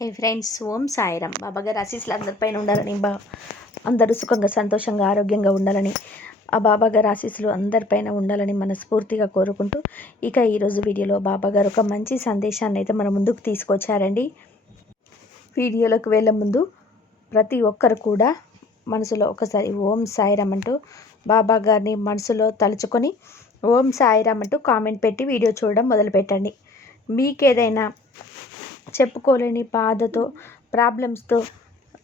ఏ friends ఓం సాయిరం బాబా గారు ఆశీస్సులు అందరిపైన ఉండాలని బా అందరూ సుఖంగా సంతోషంగా ఆరోగ్యంగా ఉండాలని ఆ బాబా గారు ఆశీస్సులు అందరిపైన ఉండాలని మనస్ఫూర్తిగా కోరుకుంటూ ఇక ఈరోజు వీడియోలో బాబా గారు ఒక మంచి సందేశాన్ని అయితే మన ముందుకు తీసుకొచ్చారండి. వీడియోలోకి వెళ్ళే ముందు ప్రతి ఒక్కరు కూడా మనసులో ఒకసారి ఓం సాయిరం అంటూ బాబా గారిని మనసులో తలుచుకొని ఓం సాయిరామ్ అంటూ కామెంట్ పెట్టి వీడియో చూడడం మొదలుపెట్టండి. మీకేదైనా చెప్పుకోలేని బాధతో ప్రాబ్లమ్స్తో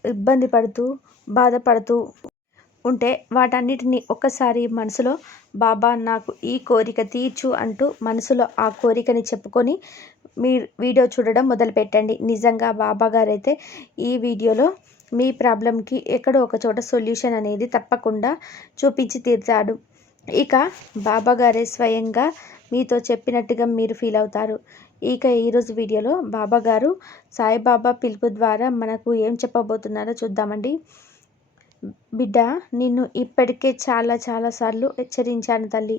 ఇబ్బంది పడుతూ బాధపడుతూ ఉంటే వాటన్నిటిని ఒక్కసారి మనసులో బాబా నాకు ఈ కోరిక తీర్చు అంటూ మనసులో ఆ కోరికని చెప్పుకొని మీ వీడియో చూడడం మొదలుపెట్టండి. నిజంగా బాబా గారైతే ఈ వీడియోలో మీ ప్రాబ్లంకి ఎక్కడో ఒక చోట సొల్యూషన్ అనేది తప్పకుండా చూపించి తీర్చాడు ఇక బాబా గారే స్వయంగా మీతో చెప్పినట్టుగా మీరు ఫీల్ అవుతారు. ఇక ఈరోజు వీడియోలో బాబా గారు సాయిబాబా పిలుపు ద్వారా మనకు ఏం చెప్పబోతున్నారో చూద్దామండి. బిడ్డ నిన్ను ఇప్పటికే చాలా చాలాసార్లు హెచ్చరించాను తల్లి.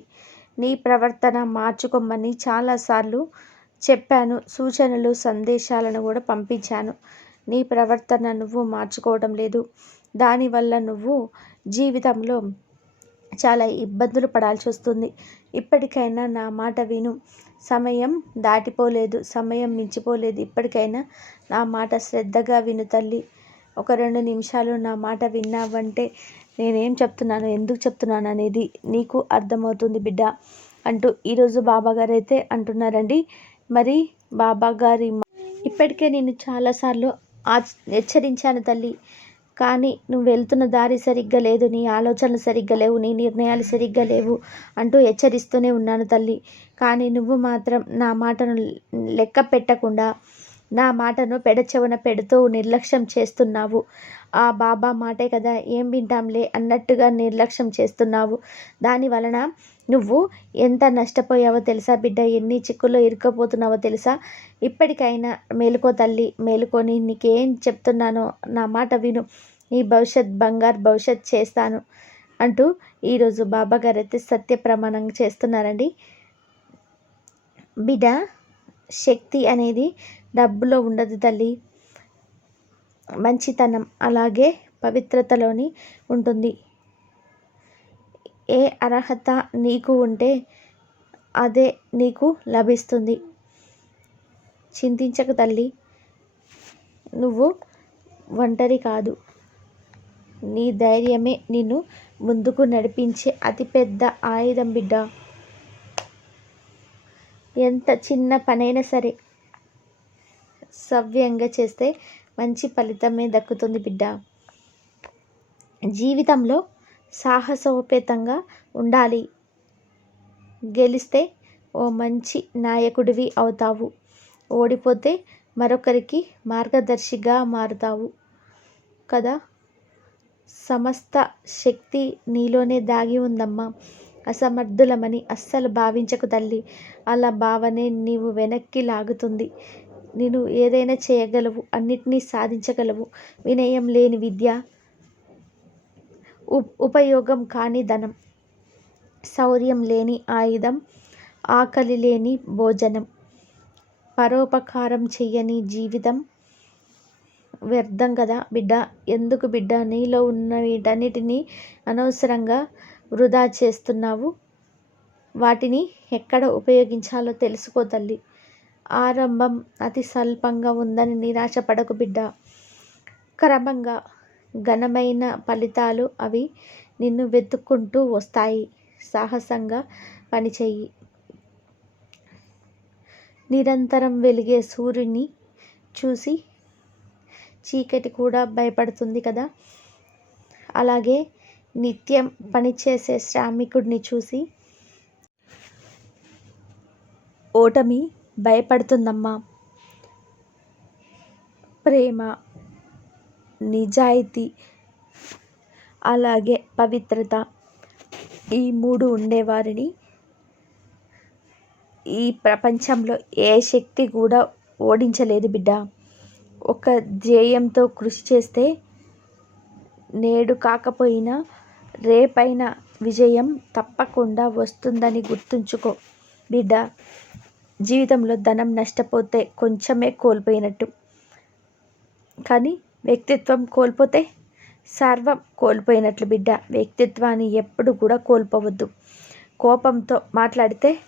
నీ ప్రవర్తన మార్చుకోమని చాలాసార్లు చెప్పాను సూచనలు సందేశాలను కూడా పంపించాను. నీ ప్రవర్తన నువ్వు మార్చుకోవడం లేదు. దానివల్ల నువ్వు జీవితంలో చాలా ఇబ్బందులు పడాల్సి వస్తుంది. ఇప్పటికైనా నా మాట విను. సమయం దాటిపోలేదు సమయం మించిపోలేదు. ఇప్పటికైనా నా మాట శ్రద్ధగా విను తల్లి. ఒక రెండు నిమిషాలు నా మాట విన్నావంటే నేనేం చెప్తున్నాను ఎందుకు చెప్తున్నాను అనేది నీకు అర్థమవుతుంది బిడ్డ అంటూ ఈరోజు బాబాగారు అయితే అంటున్నారండి. మరి బాబాగారి ఇప్పటికే నేను చాలాసార్లు హెచ్చరించాను తల్లి. కానీ నువ్వు వెళ్తున్న దారి సరిగ్గా లేదు నీ ఆలోచనలు సరిగ్గా లేవు నీ నిర్ణయాలు సరిగ్గా లేవు అంటూ హెచ్చరిస్తూనే ఉన్నాను తల్లి. కానీ నువ్వు మాత్రం నా మాటను లెక్క పెట్టకుండా నా మాటను పెడచెవన పెడుతూ నిర్లక్ష్యం చేస్తున్నావు. ఆ బాబా మాటే కదా ఏం వింటాంలే అన్నట్టుగా నిర్లక్ష్యం చేస్తున్నావు. దాని వలన నువ్వు ఎంత నష్టపోయావో తెలుసా బిడ్డ? ఎన్ని చిక్కుల్లో ఇరుక్కుపోతున్నావో తెలుసా? ఇప్పటికైనా మేలుకో తల్లి మేలుకొని నీకేం చెప్తున్నానో నా మాట విను. నీ భవిష్యత్ బంగారు భవిష్యత్ చేస్తాను అంటూ ఈరోజు బాబా గారు అయితే సత్య ప్రమాణం చేస్తున్నారండి. బిడ్డ శక్తి అనేది డబ్బులో ఉండదు తల్లి. మంచితనం అలాగే పవిత్రతలోని ఉంటుంది. ఏ అర్హత నీకు ఉంటే అదే నీకు లభిస్తుంది. చింతించక తల్లి. నువ్వు ఒంటరి కాదు. నీ ధైర్యమే నిన్ను ముందుకు నడిపించే అతిపెద్ద ఆయుధం బిడ్డ. ఎంత చిన్న పనైనా సరే సవ్యంగా చేస్తే మంచి ఫలితమే దక్కుతుంది బిడ్డ. జీవితంలో సాహసోపేతంగా ఉండాలి. గెలిస్తే ఓ మంచి నాయకుడివి అవుతావు. ఓడిపోతే మరొకరికి మార్గదర్శిగా మారుతావు. కదా? సమస్త శక్తి నీలోనే దాగి ఉందమ్మా. అసమర్థులమని అస్సలు భావించకు తల్లి. అలా భావనే నీవు వెనక్కి లాగుతుంది. నేను ఏదైనా చేయగలవు అన్నిటినీ సాధించగలవు. వినయం లేని విద్య ఉపయోగం కాని ధనం శౌర్యం లేని ఆయుధం ఆకలి లేని భోజనం పరోపకారం చెయ్యని జీవితం వ్యర్థం కదా బిడ్డ? ఎందుకు బిడ్డ? నీలో ఉన్న వీటన్నిటినీ అనవసరంగా వృధా చేస్తున్నావు. వాటిని ఎక్కడ ఉపయోగించాలో తెలుసుకో తల్లి. ఆరంభం అతి స్వల్పంగా ఉందని నిరాశపడకు బిడ్డ. క్రమంగా ఘనమైన ఫలితాలు అవి నిన్ను వెతుక్కుంటూ వస్తాయి. సాహసంగా పనిచేయి. నిరంతరం వెలిగే సూర్యుని చూసి చీకటి కూడా భయపడుతుంది కదా. అలాగే నిత్యం పనిచేసే శ్రామికుడిని చూసి ఓటమి భయపడుతుందమ్మా. ప్రేమ నిజాయితీ అలాగే పవిత్రత ఈ మూడు ఉండేవారిని ఈ ప్రపంచంలో ఏ శక్తి కూడా ఓడించలేదు బిడ్డ. ఒక ధ్యేయంతో కృషి చేస్తే నేడు కాకపోయినా రేపైన విజయం తప్పకుండా వస్తుందని గుర్తుంచుకో. బిడ్డ జీవితంలో ధనం నష్టపోతే కొంచెమే కోల్పోయినట్టు. కానీ వ్యక్తిత్వం కోల్పోతే సర్వం కోల్పోయినట్లు బిడ్డ. వ్యక్తిత్వాన్ని ఎప్పుడు కూడా కోల్పోవద్దు. కోపంతో మాట్లాడితే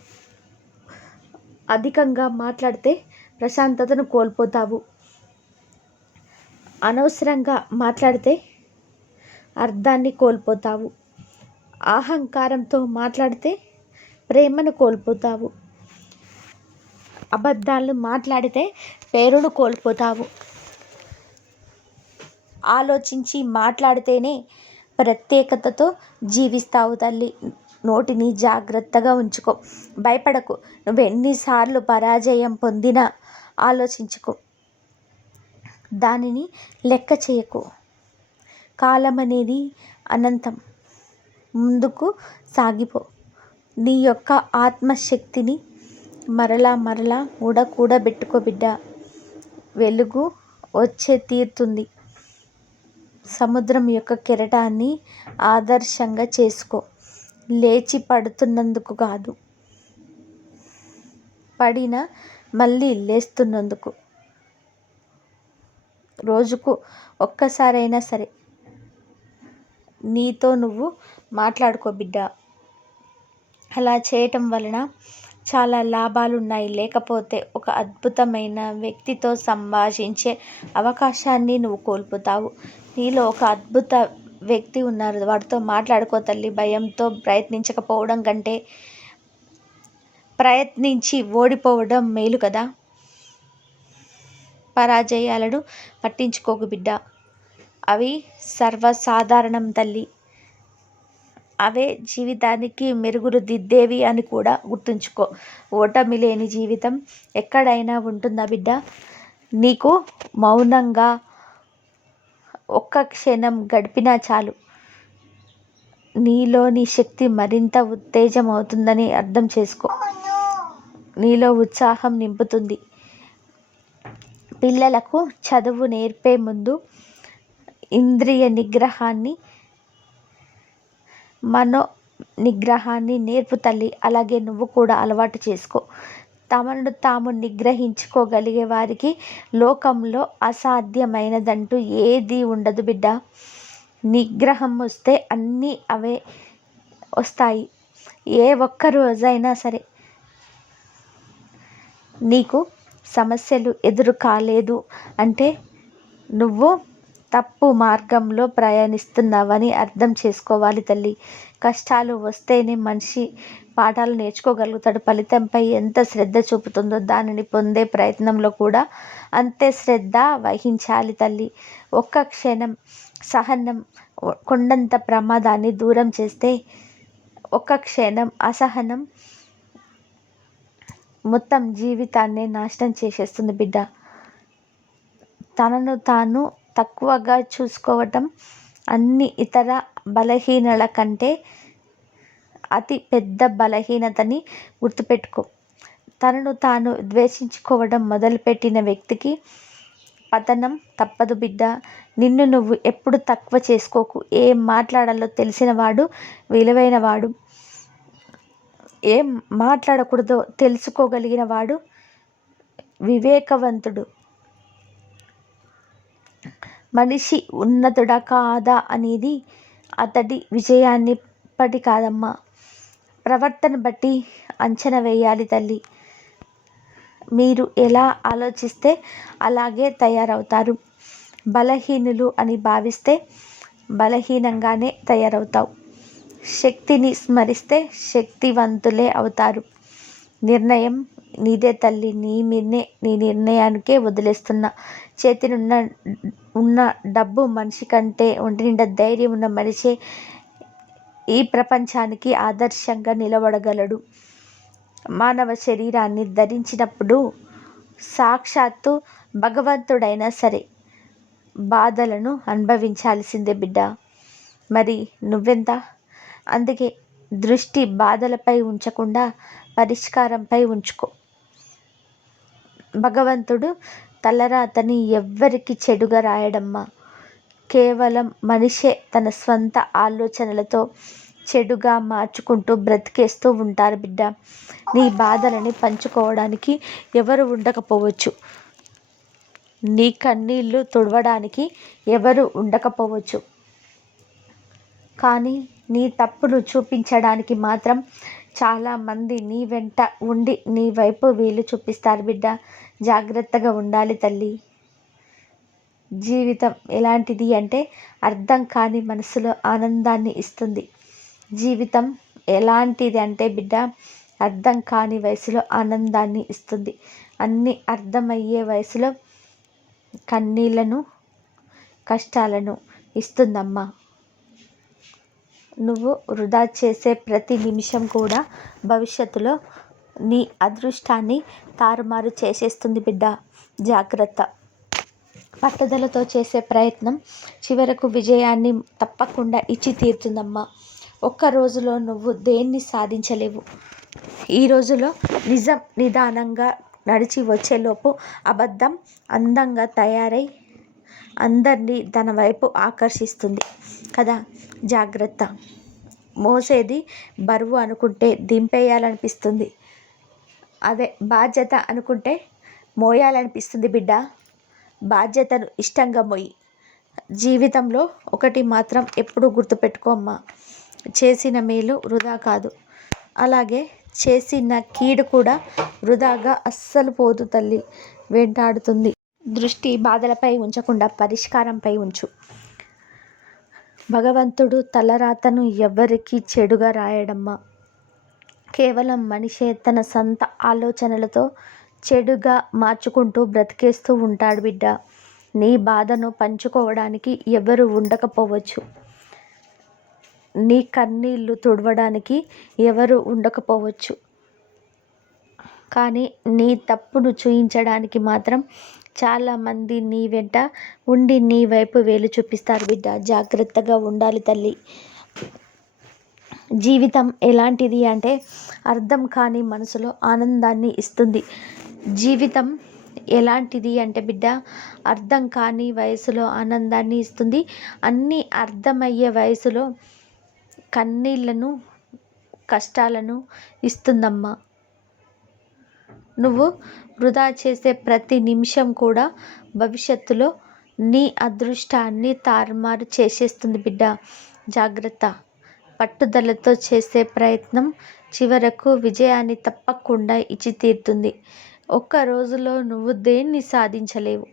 అధికంగా మాట్లాడితే ప్రశాంతతను కోల్పోతావు. అనవసరంగా మాట్లాడితే అర్థాన్ని కోల్పోతావు. అహంకారంతో మాట్లాడితే ప్రేమను కోల్పోతావు. అబద్ధాలు మాట్లాడితే పేరును కోల్పోతావు. ఆలోచించి మాట్లాడితేనే ప్రత్యేకతతో జీవిస్తావు తల్లి. నోటిని జాగ్రత్తగా ఉంచుకో. భయపడకు. నువ్వు ఎన్నిసార్లు పరాజయం పొందినా ఆలోచించుకో. దానిని లెక్క చేయకు. కాలం అనేది అనంతం. ముందుకు సాగిపో. నీ యొక్క ఆత్మశక్తిని మరలా మరలా కూడా కూడబెట్టుకో బిడ్డ. వెలుగు వచ్చే తీరుతుంది. సముద్రం యొక్క కెరటాన్ని ఆదర్శంగా చేసుకో. లేచి పడుతున్నందుకు కాదు. పడిన మళ్ళీ లేస్తున్నందుకు. రోజుకు ఒక్కసారైనా సరే. నీతో నువ్వు మాట్లాడుకో బిడ్డ. అలా చేయటం వలన చాలా లాభాలు ఉన్నాయి లేకపోతే ఒక అద్భుతమైన వ్యక్తితో సంభాషించే అవకాశాన్ని నువ్వు కోల్పోతావు. నీలో ఒక అద్భుత వ్యక్తి ఉన్నారు. వాడితో మాట్లాడుకో తల్లి. భయంతో ప్రయత్నించకపోవడం కంటే ప్రయత్నించి ఓడిపోవడం మేలు కదా. పరాజయాలను పట్టించుకోకు బిడ్డ. అవి సర్వసాధారణం తల్లి. అవే జీవితానికి మెరుగులు దిద్దేవి అని కూడా గుర్తుంచుకో. ఓటమి లేని జీవితం ఎక్కడైనా ఉంటుందా బిడ్డ? నీకు మౌనంగా ఒక్క క్షణం గడిపినా చాలు. నీలోని శక్తి మరింత ఉత్తేజం అవుతుందని అర్థం చేసుకో. నీలో ఉత్సాహం నింపుతుంది. పిల్లలకు చదువు నేర్పే ముందు ఇంద్రియ నిగ్రహాన్ని మనో నిగ్రహాన్ని నేర్పు తల్లి. అలాగే నువ్వు కూడా అలవాటు చేసుకో. తమను తాము నిగ్రహించుకోగలిగే వారికి లోకంలో అసాధ్యమైనదంటూ ఏది ఉండదు బిడ్డ. నిగ్రహం వస్తే అన్నీ అవే వస్తాయి. ఏ ఒక్క రోజైనా సరే నీకు సమస్యలు ఎదురు కాలేదు అంటే నువ్వు తప్పు మార్గంలో ప్రయాణిస్తున్నావని అర్థం చేసుకోవాలి తల్లి. కష్టాలు వస్తేనే మనిషి పాఠాలు నేర్చుకోగలుగుతాడు. ఫలితంపై ఎంత శ్రద్ధ చూపుతుందో దానిని పొందే ప్రయత్నంలో కూడా అంతే శ్రద్ధ వహించాలి తల్లి. ఒక్క క్షణం సహనం కొండంత ప్రమాదాన్ని దూరం చేస్తే ఒక్క క్షణం అసహనం మొత్తం జీవితాన్నే నాశనం చేసేస్తుంది బిడ్డ. తనను తాను తక్కువగా చూసుకోవటం అన్ని ఇతర బలహీనల కంటే అతి పెద్ద బలహీనతని గుర్తుపెట్టుకో. తనను తాను ద్వేషించుకోవడం మొదలుపెట్టిన వ్యక్తికి పతనం తప్పదు బిడ్డ. నిన్ను నువ్వు ఎప్పుడు తక్కువ చేసుకోకు. ఏం మాట్లాడాలో తెలిసినవాడు విలువైనవాడు ఏం మాట్లాడకూడదో తెలుసుకోగలిగిన వాడు వివేకవంతుడు. మనిషి ఉన్నతుడా కాదా అనేది అతడి విజయాన్ని బట్టి కాదమ్మా. ప్రవర్తన బట్టి అంచనా వేయాలి తల్లి. మీరు ఎలా ఆలోచిస్తే అలాగే తయారవుతారు. బలహీనులు అని భావిస్తే బలహీనంగానే తయారవుతావు. శక్తిని స్మరిస్తే శక్తివంతులే అవుతారు. నిర్ణయం నీదే తల్లి నీ మీదనే నీ నిర్ణయానికే వదిలేస్తున్నా. చేతినున్న ఉన్న డబ్బు మనిషి కంటే ఒంటి నిండా ధైర్యం ఉన్న మనిషే ఈ ప్రపంచానికి ఆదర్శంగా నిలబడగలడు. మానవ శరీరాన్ని ధరించినప్పుడు సాక్షాత్తు భగవంతుడైనా సరే బాధలను అనుభవించాల్సిందే బిడ్డ. మరి నువ్వెంత అందుకే దృష్టి బాధలపై ఉంచకుండా పరిష్కారంపై ఉంచుకో. భగవంతుడు తలరాతని ఎవ్వరికి చెడుగా రాయడమ్మా. కేవలం మనిషే తన స్వంత ఆలోచనలతో చెడుగా మార్చుకుంటూ బ్రతికేస్తూ ఉంటారు బిడ్డ. నీ బాధలని పంచుకోవడానికి ఎవరు ఉండకపోవచ్చు. నీ కన్నీళ్ళు తుడవడానికి ఎవరు ఉండకపోవచ్చు. కానీ నీ తప్పును చూపించడానికి మాత్రం చాలామంది నీ వెంట ఉండి నీ వైపు వీలు చూపిస్తారు బిడ్డ. జాగ్రత్తగా ఉండాలి తల్లి. జీవితం ఎలాంటిది అంటే అర్థం కాని మనసులో ఆనందాన్ని ఇస్తుంది. జీవితం ఎలాంటిది అంటే బిడ్డ అర్థం కాని వయసులో ఆనందాన్ని ఇస్తుంది. అన్నీ అర్థమయ్యే వయసులో కన్నీళ్ళను కష్టాలను ఇస్తుందమ్మా. నువ్వు వృధా చేసే ప్రతి నిమిషం కూడా భవిష్యత్తులో నీ అదృష్టాన్ని తారుమారు చేసేస్తుంది బిడ్డ. జాగ్రత్త. పట్టుదలతో చేసే ప్రయత్నం చివరకు విజయాన్ని తప్పకుండా ఇచ్చి తీరుతుందమ్మా. ఒక్క రోజులో నువ్వు దేన్ని సాధించలేవు? ఈ రోజులో నిజం నిదానంగా నడిచి వచ్చేలోపు అబద్ధం అందంగా తయారై అందరినీ తన వైపు ఆకర్షిస్తుంది. కదా? జాగ్రత్త. మోసేది బరువు అనుకుంటే దింపేయాలనిపిస్తుంది. అదే బాధ్యత అనుకుంటే మోయాలనిపిస్తుంది బిడ్డ. బాధ్యతను ఇష్టంగా మోయి. జీవితంలో ఒకటి మాత్రం ఎప్పుడూ గుర్తుపెట్టుకోమ్మా చేసిన మేలు వృధా కాదు. అలాగే చేసిన కీడు కూడా వృధాగా అస్సలు పోదు తల్లి వెంటాడుతుంది. దృష్టి బాధలపై ఉంచకుండా పరిష్కారంపై ఉంచు. భగవంతుడు తలరాతను ఎవ్వరికీ చెడుగా రాయడమ్మా. కేవలం మనిషే తన సొంత ఆలోచనలతో చెడుగా మార్చుకుంటూ బ్రతికేస్తూ ఉంటాడు బిడ్డ. నీ బాధను పంచుకోవడానికి ఎవరు ఉండకపోవచ్చు. నీ కన్నీళ్ళు తుడవడానికి ఎవరు ఉండకపోవచ్చు. కానీ నీ తప్పును చూయించడానికి మాత్రం చాలామంది నీ వెంట ఉండి నీ వైపు వేలు చూపిస్తారు బిడ్డ. జాగ్రత్తగా ఉండాలి తల్లి. జీవితం ఎలాంటిది అంటే అర్థం కాని మనసులో ఆనందాన్ని ఇస్తుంది. జీవితం ఎలాంటిది అంటే బిడ్డ అర్థం కాని వయసులో ఆనందాన్ని ఇస్తుంది. అన్నీ అర్థమయ్యే వయసులో కన్నీళ్ళను కష్టాలను ఇస్తుందమ్మా. నువ్వు వృధా చేసే ప్రతి నిమిషం కూడా భవిష్యత్తులో నీ అదృష్టాన్ని తారుమారు చేసేస్తుంది బిడ్డ. జాగ్రత్త. పట్టుదలతో చేసే ప్రయత్నం చివరకు విజయాన్ని తప్పకుండా ఇచ్చి తీరుతుంది ఒక్క రోజులో నువ్వు దేన్ని సాధించలేవు?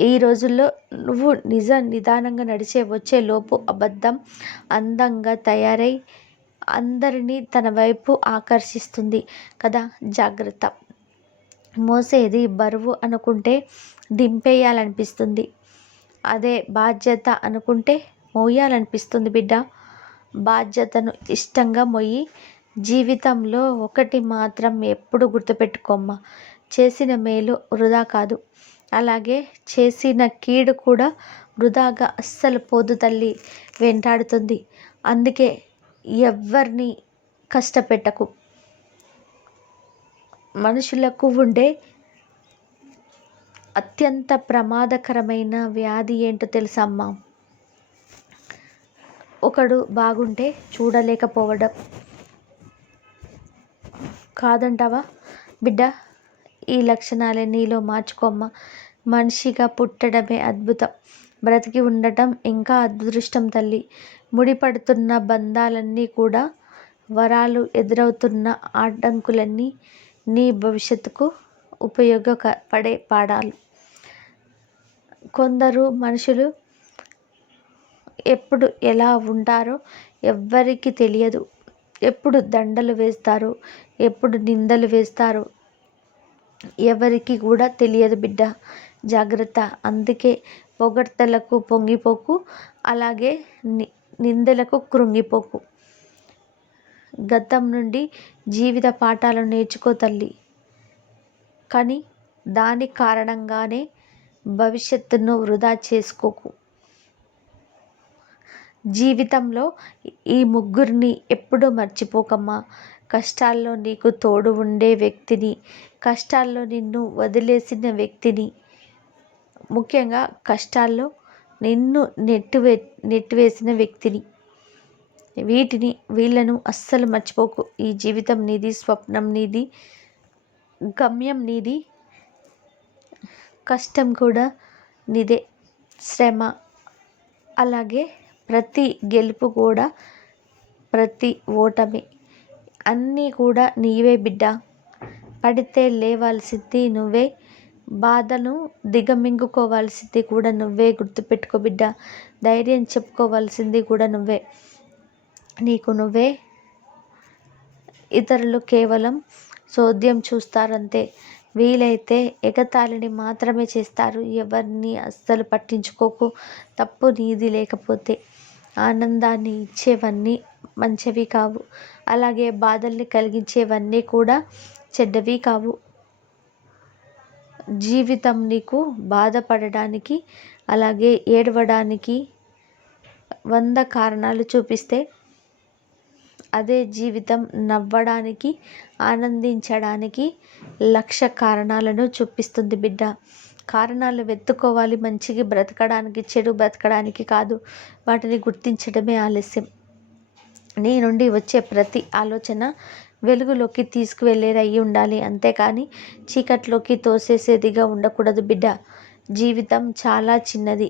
ఈ రోజుల్లో నువ్వు నిజ నిదానంగా నడిచే వచ్చే లోపు అబద్ధం అందంగా తయారై అందరినీ తన వైపు ఆకర్షిస్తుంది కదా. జాగ్రత్త. మోసేది బరువు అనుకుంటే దింపేయాలనిపిస్తుంది. అదే బాధ్యత అనుకుంటే మోయాలనిపిస్తుంది బిడ్డ. బాధ్యతను ఇష్టంగా మొయ్యి జీవితంలో ఒకటి మాత్రం ఎప్పుడు గుర్తుపెట్టుకోమ్మా. చేసిన మేలు వృధా కాదు. అలాగే చేసిన కీడు కూడా వృధాగా అస్సలు పోదు తల్లి వెంటాడుతుంది. అందుకే ఎవరిని కష్టపెట్టకు. మనుషులకు ఉండే అత్యంత ప్రమాదకరమైన వ్యాధి ఏంటో తెలుసా ఒకడు బాగుంటే చూడలేకపోవడం. కాదంటావా? బిడ్డ ఈ లక్షణాలే నీలో మార్చుకోమ్మ. మనిషిగా పుట్టడమే అద్భుతం. బ్రతికి ఉండటం ఇంకా అదృష్టం తల్లి. ముడిపడుతున్న బంధాలన్నీ కూడా వరాలు ఎదురవుతున్న ఆటంకులన్నీ నీ భవిష్యత్తుకు ఉపయోగపడే పాఠాలు. కొందరు మనుషులు ఎప్పుడు ఎలా ఉంటారో ఎవ్వరికి తెలియదు. ఎప్పుడు దండలు వేస్తారు ఎప్పుడు నిందలు వేస్తారు ఎవరికి కూడా తెలియదు బిడ్డ. జాగ్రత్త. అందుకే పొగడ్తలకు పొంగిపోకు అలాగే ని నిందలకు కృంగిపోకు. గతం నుండి జీవిత పాఠాలను నేర్చుకో తల్లి. కానీ దాని కారణంగానే భవిష్యత్తును వృధా చేసుకోకు. జీవితంలో ఈ ముగ్గురిని ఎప్పుడూ మర్చిపోకమ్మా. కష్టాల్లో నీకు తోడు ఉండే వ్యక్తిని కష్టాల్లో నిన్ను వదిలేసిన వ్యక్తిని. ముఖ్యంగా కష్టాల్లో నిన్ను నెట్టివే నెట్టివేసిన వ్యక్తిని. వీటిని వీళ్ళను అస్సలు మర్చిపోకు. ఈ జీవితం నీది స్వప్నం నీది గమ్యం నీది కష్టం కూడా నీదే. శ్రమ అలాగే ప్రతి గెలుపు కూడా ప్రతి ఓటమి. అన్నీ కూడా నీవే బిడ్డ. పడితే లేవాల్సింది నువ్వే. బాధను దిగమింగుకోవాల్సింది కూడా నువ్వే గుర్తుపెట్టుకో బిడ్డ. ధైర్యం చెప్పుకోవాల్సింది కూడా నువ్వే. నీకు నువ్వే ఇతరులు కేవలం చోద్యం చూస్తారంతే. వీలైతే ఎగతాళిని మాత్రమే చేస్తారు. ఎవరిని అస్సలు పట్టించుకోకు. తప్పు నీది లేకపోతే ఆనందాన్ని ఇచ్చేవన్నీ మంచివి కావు. అలాగే బాధల్ని కలిగించేవన్నీ కూడా చెడ్డవి కావు. జీవితం నీకు బాధపడడానికి అలాగే ఏడవడానికి వంద కారణాలు చూపిస్తే అదే జీవితం నవ్వడానికి ఆనందించడానికి లక్ష కారణాలను చూపిస్తుంది బిడ్డ. కారణాలు వెతుక్కోవాలి మంచిగా బ్రతకడానికి చెడు బ్రతకడానికి కాదు. వాటిని గుర్తించడమే ఆలస్యం. నీ నుండి వచ్చే ప్రతి ఆలోచన వెలుగులోకి తీసుకువెళ్ళేది అయి ఉండాలి. అంతేకాని చీకట్లోకి తోసేసేదిగా ఉండకూడదు బిడ్డ. జీవితం చాలా చిన్నది.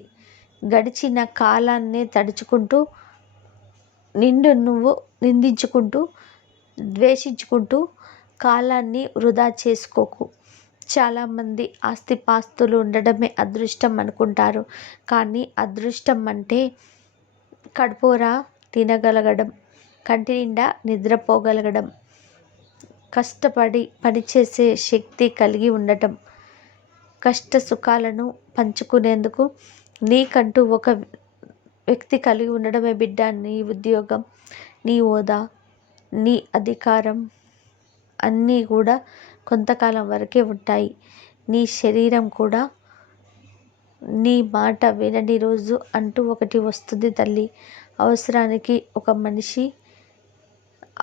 గడిచిన కాలాన్ని తడుచుకుంటూ నిండు నువ్వు నిందించుకుంటూ ద్వేషించుకుంటూ కాలాన్ని వృధా చేసుకోకు. చాలామంది ఆస్తిపాస్తులు ఉండడమే అదృష్టం అనుకుంటారు. కానీ అదృష్టం అంటే కడుపురా తినగలగడం కంటి నిండా నిద్రపోగలగడం కష్టపడి పనిచేసే శక్తి కలిగి ఉండటం కష్ట సుఖాలను పంచుకునేందుకు నీకంటూ ఒక వ్యక్తి కలిగి ఉండడమే బిడ్డ నీ ఉద్యోగం నీ హోదా నీ అధికారం అన్నీ కూడా కొంతకాలం వరకే ఉంటాయి. నీ శరీరం కూడా నీ మాట వినని రోజు అంటూ ఒకటి వస్తుంది తల్లి. అవసరానికి ఒక మనిషి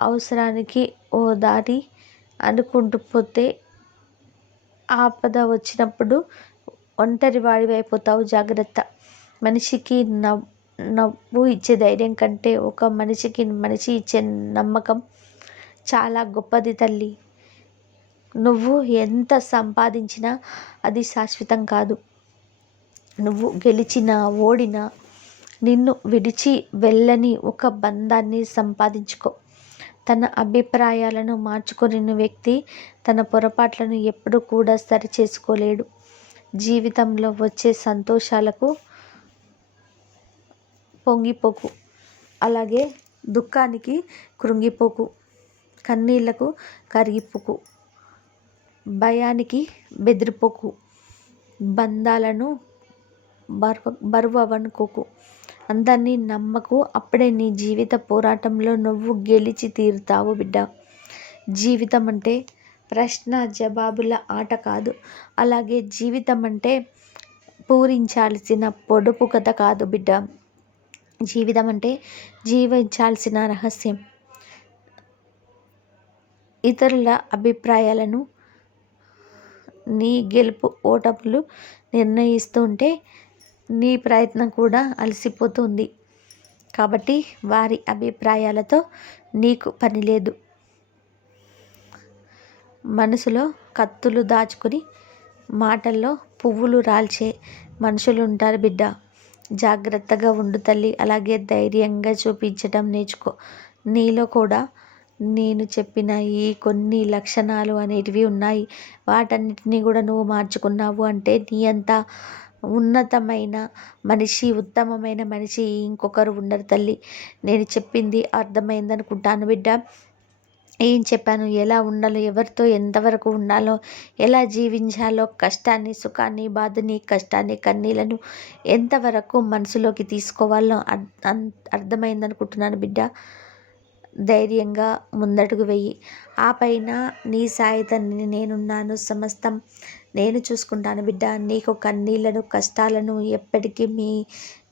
అవసరానికి ఓ దారి అనుకుంటూ పోతే ఆపద వచ్చినప్పుడు ఒంటరి వాడివైపోతావు జాగ్రత్త. మనిషికి నవ్వు నవ్వు ఇచ్చే ధైర్యం కంటే ఒక మనిషికి మనిషి ఇచ్చే నమ్మకం చాలా గొప్పది తల్లి. నువ్వు ఎంత సంపాదించినా అది శాశ్వతం కాదు. నువ్వు గెలిచినా ఓడినా నిన్ను విడిచి వెళ్ళని ఒక బంధాన్ని సంపాదించుకో. తన అభిప్రాయాలను మార్చుకుని వ్యక్తి తన పొరపాట్లను ఎప్పుడు కూడా సరిచేసుకోలేడు. జీవితంలో వచ్చే సంతోషాలకు పొంగిపోకు. అలాగే దుఃఖానికి కృంగిపోకు. కన్నీళ్ళకు కరిగిపోకు. భయానికి బెదిరిపోకు. బంధాలను బరువు బరువు అవనుకోకు అందరినీ నమ్మకు. అప్పుడే నీ జీవిత పోరాటంలో నువ్వు గెలిచి తీరుతావు బిడ్డ. జీవితం అంటే ప్రశ్న జవాబుల ఆట కాదు. అలాగే జీవితం అంటే పూరించాల్సిన పొడుపు కథ కాదు బిడ్డ. జీవితం అంటే జీవించాల్సిన రహస్యం. ఇతరుల అభిప్రాయాలను నీ గెలుపు ఓటములు నిర్ణయిస్తుంటే నీ ప్రయత్నం కూడా అలసిపోతుంది. కాబట్టి వారి అభిప్రాయాలతో నీకు పని లేదు. మనసులో కత్తులు దాచుకుని మాటల్లో పువ్వులు రాల్చే మనుషులు ఉంటారు బిడ్డ. జాగ్రత్తగా ఉండు తల్లి అలాగే ధైర్యంగా చూపించటం నేర్చుకో. నీలో కూడా నేను చెప్పిన ఈ కొన్ని లక్షణాలు అనేటివి ఉన్నాయి. వాటన్నిటినీ కూడా నువ్వు మార్చుకున్నావు అంటే నీ అంత ఉన్నతమైన మనిషి ఉత్తమమైన మనిషి ఇంకొకరు ఉండరు తల్లి. నేను చెప్పింది అర్థమైంది అనుకుంటాను బిడ్డ. ఏం చెప్పాను? ఎలా ఉండాలో ఎవరితో ఎంతవరకు ఉండాలో ఎలా జీవించాలో కష్టాన్ని సుఖాన్ని బాధని కష్టాన్ని కన్నీళ్ళను ఎంతవరకు మనసులోకి తీసుకోవాలో అర్థమైంది అనుకుంటున్నాను బిడ్డ. ధైర్యంగా ముందడుగు వెయ్యి ఆ పైన నీ సాయితని నేనున్నాను సమస్తం. నేను చూసుకుంటాను బిడ్డ. నీకు కన్నీళ్ళను కష్టాలను ఎప్పటికీ మీ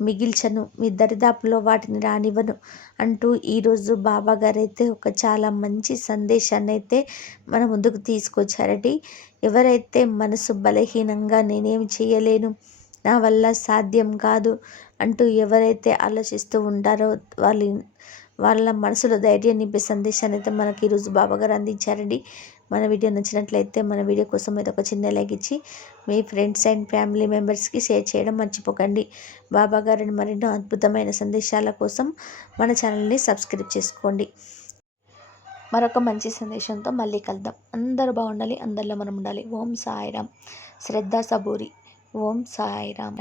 మిగిల్చను. మీ దరిదాపులో వాటిని రానివ్వను అంటూ ఈరోజు బాబా గారైతే ఒక చాలా మంచి సందేశాన్ని అయితే మన ముందుకు తీసుకొచ్చారటి. ఎవరైతే మనసు బలహీనంగా నేనేం చేయలేను నా వల్ల సాధ్యం కాదు అంటూ ఎవరైతే ఆలోచిస్తూ ఉంటారో వాళ్ళ వాళ్ళ మనసులో ధైర్యం నింపే సందేశాన్ని అయితే మనకి ఈరోజు బాబాగారు అందించారండి. మన వీడియో నచ్చినట్లయితే మన వీడియో కోసం మీద ఒక చిన్న లైక్ ఇచ్చి మీ ఫ్రెండ్స్ అండ్ ఫ్యామిలీ మెంబర్స్కి షేర్ చేయడం మర్చిపోకండి. బాబా గారిని మరెన్నో అద్భుతమైన సందేశాల కోసం మన ఛానల్ని సబ్స్క్రైబ్ చేసుకోండి. మరొక మంచి సందేశంతో మళ్ళీ కలుద్దాం. అందరూ బాగుండాలి అందరిలో మనం ఉండాలి. ఓం సాయిరామ్. శ్రద్ధ సబూరి. ఓం సాయిరామ్.